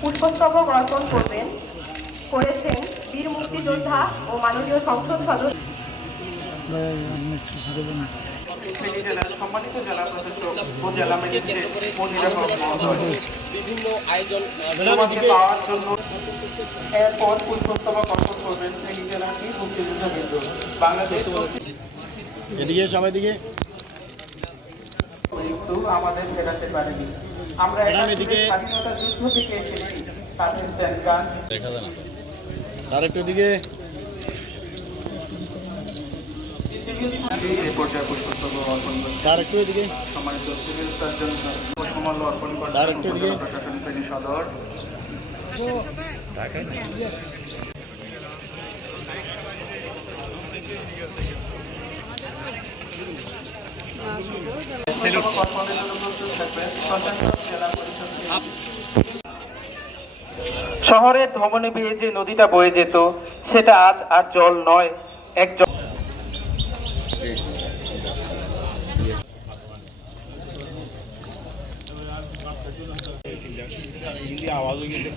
পুষ্পস্তবক অর্পণ করেছেন বীর মুক্তিযোদ্ধা ও মাননীয় সংসদ সদস্য সম্মানিত জেলা প্রশাসক ও জেলা ম্যাজিস্ট্রেট বিভিন্ন আয়োজন পাওয়ার জন্য এরপর পুষ্পস্তবক অর্পণ করবেন ফেনী জেলার বীর মুক্তিযোদ্ধা বৃন্দ বাংলাদেশ এদিকে সবাই দিকে আমাদের ফেরাতে পারেনি। আমরা স্বাধীনতা যুদ্ধ থেকে এসেছি তাদের গান দেখা যায় না আর একটু দিকে এই পর্যায়ে পুষ্পস্তবক অর্পণ স্যার একটু এদিকে সম্মানিত সিভিল সার্জন পুষ্পমাল্য অর্পণ করেন স্যার একটু এদিকে প্রশাসন ফেনী সদর শহরের ধমনী বেয়ে যে নদীটা বয়ে যেত সেটা আজ আর জল নয়, এক আওয়াজ হয়ে গেছে